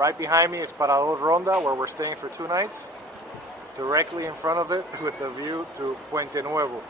Right behind me is Parador Ronda, where we're staying for 2 nights. Directly in front of it with the view to Puente Nuevo.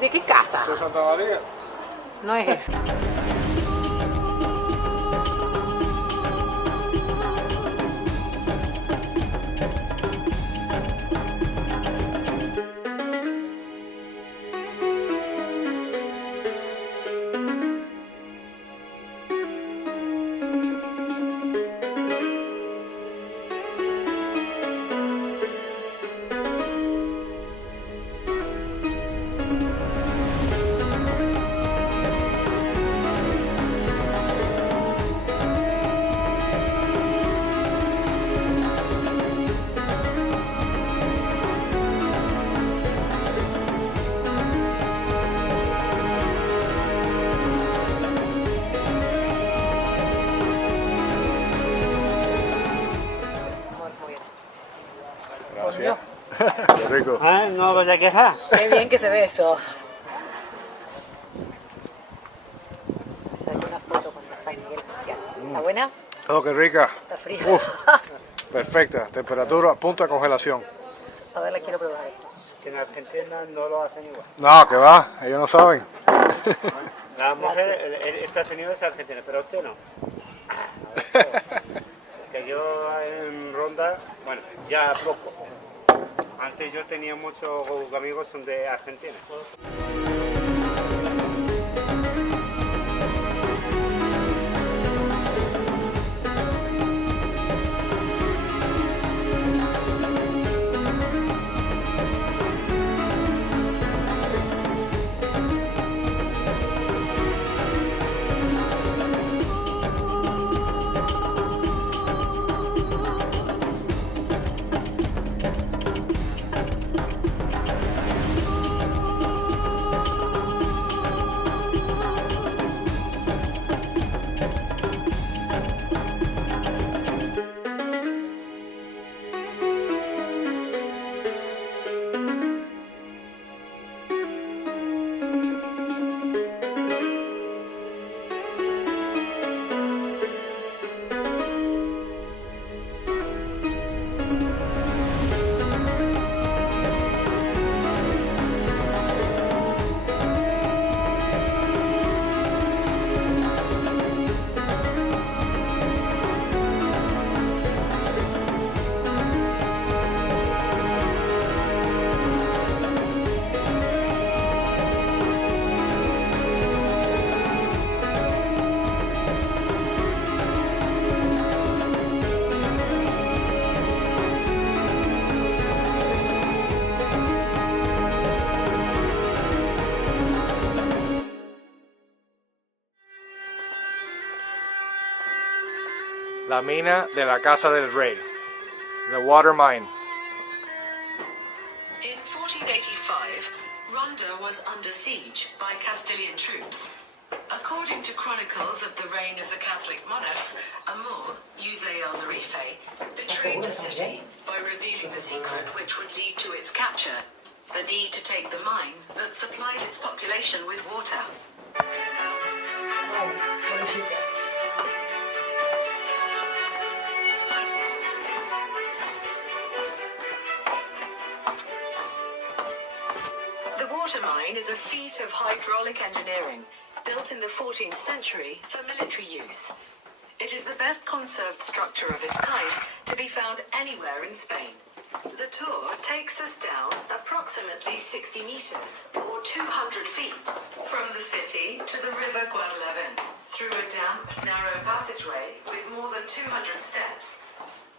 ¿De qué casa? De Santa María. No es eso. Gracias. Qué rico. Ah, no vaya a quejar. Qué bien que se ve eso. Te saqué una foto con la San Miguel especial. ¿Está buena? Oh, qué rica. Está fría. Uf, perfecta. Temperatura a punto de congelación. A ver, la quiero probar. Que en Argentina no lo hacen igual. No, que va. Ellos no saben. La mujer, esta señora es argentina, pero usted no. Porque yo en Ronda, bueno, ya poco. Antes yo tenía muchos amigos son de Argentina. La mina de la Casa del Rey. The Water Mine. In 1485, Ronda was under siege by Castilian troops. According to chronicles of the reign of the Catholic monarchs, Amur, Yusei el-Zarife, betrayed the city by revealing the secret which would lead to its capture, the need to take the mine that supplied its population with water. The water mine is a feat of hydraulic engineering, built in the 14th century for military use. It is the best conserved structure of its kind to be found anywhere in Spain. The tour takes us down approximately 60 meters, or 200 feet, from the city to the river Guadalquivir, through a damp, narrow passageway with more than 200 steps.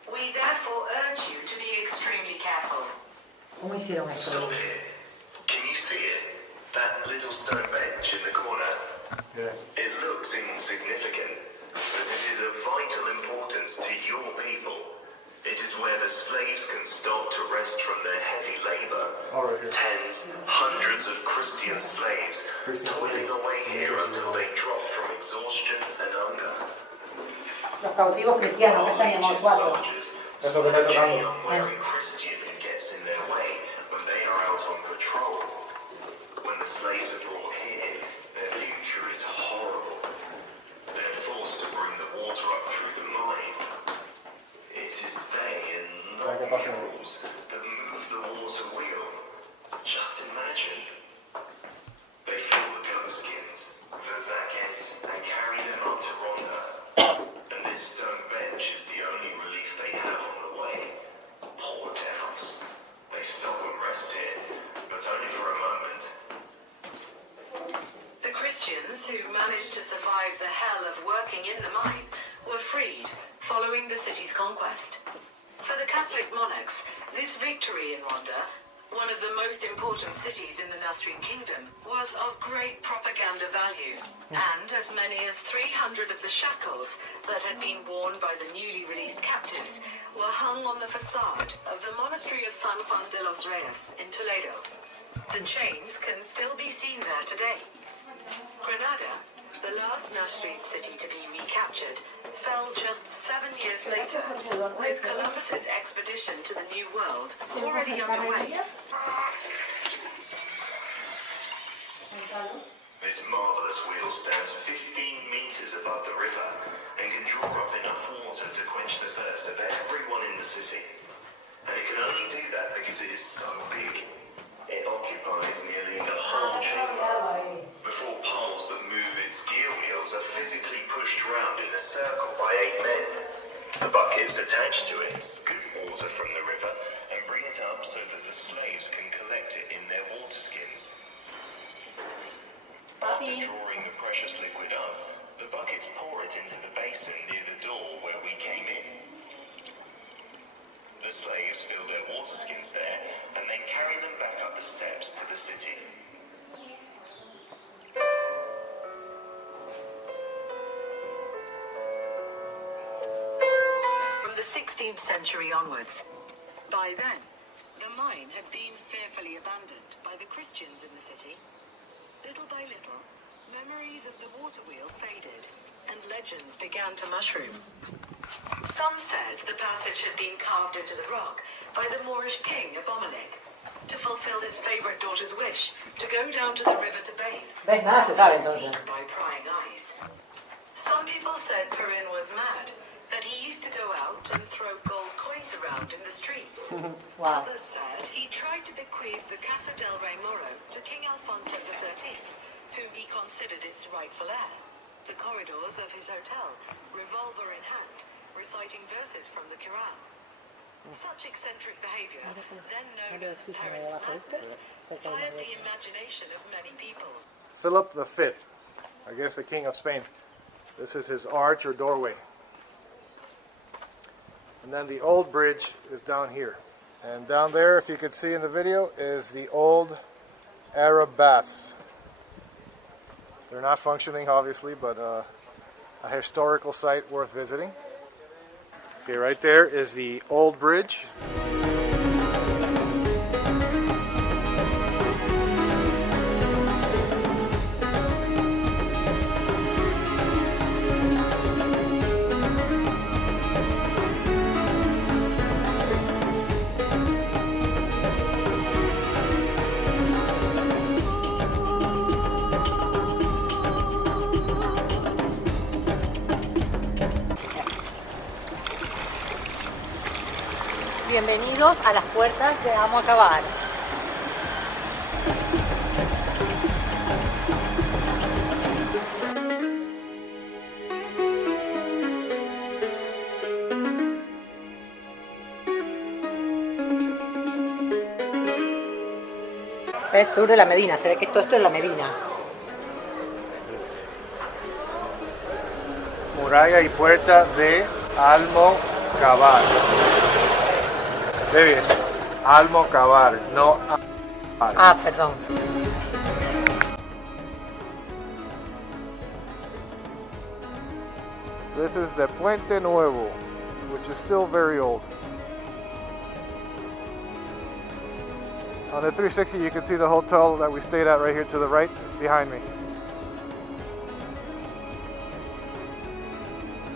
We therefore urge you to be extremely careful. ¿Cómo hicieron esto? Stop here. Can you see it? That little stone bench in the corner? Yeah. It looks insignificant, but it is of vital importance to your people. It is where the slaves can stop to rest from their heavy labor. All right, here. Tens, hundreds of Christian slaves toiling away here until they drop from exhaustion and hunger. Los cautivos cristianos, que están en el cuarto. Soldiers, Eso que está tocando. unwary Christian who gets in their way when they are out on patrol. When the slaves are brought here, their future is horrible. They're forced to bring the water up through the mine. It is they and not mules that move the water wheel. Just imagine. They fill the goat skins, the zaques, and carry them up to Ronda. And this stone bench is the only relief they have on the way. Poor devils. They stop and rest here, but only for a moment. The Christians who managed to survive the hell of working in the mine were freed following the city's conquest. For the Catholic monarchs, this victory in Ronda, one of the most important cities in the Nasrid kingdom, was of great propaganda value, and as many as 300 of the shackles that had been worn by the newly released captives were hung on the facade of the monastery of San Juan de los Reyes in Toledo. The chains can still be seen there today. Granada, the last Nasrid city to be recaptured, fell just 7 years later, with Columbus's expedition to the New World already underway. This marvelous wheel stands 15 meters above the river and can draw up enough water to quench the thirst of everyone in the city. And it can only do that because it is so big. It occupies nearly the whole chamber. Before poles that move its gear wheels are physically pushed round in a circle by 8 men. The buckets attached to it scoop water from the river and bring it up so that the slaves can collect it in their water skins. After drawing the precious liquid up, the buckets pour it into the basin near the door where we came in. The slaves fill their water skins there and then carry them back up the steps to the city. From the 16th century onwards. By then, the mine had been fearfully abandoned by the Christians in the city. Little by little, memories of the water wheel faded, and legends began to mushroom. Some said the passage had been carved into the rock by the Moorish king Abimelech to fulfill his favorite daughter's wish to go down to the river to bathe. ¿Ves? Nada se sabe entonces. Seen by prying eyes. Some people said Perrin was mad, that he used to go out and throw gold coins around in the streets. Wow. Others said he tried to bequeath the Casa del Rey Moro to King Alfonso XIII, whom he considered its rightful heir. The corridors of his hotel, revolver in hand, reciting verses from the Quran. Such eccentric behavior, then known as Perrin's madness, fired the imagination of many people. Philip V, I guess the King of Spain. This is his arch or doorway. And then the old bridge is down here. And down there, if you could see in the video, is the old Arab baths. They're not functioning, obviously, but a historical site worth visiting. Okay, right there is the old bridge. Bienvenidos a las puertas de Amo Acabar. Es sur de la Medina, se ve que todo esto es la Medina. Muralla y puerta de Almocabar. Debes. Almocabar, no Ah, perdón. This is the Puente Nuevo, which is still very old. On the 360 you can see the hotel that we stayed at right here to the right behind me.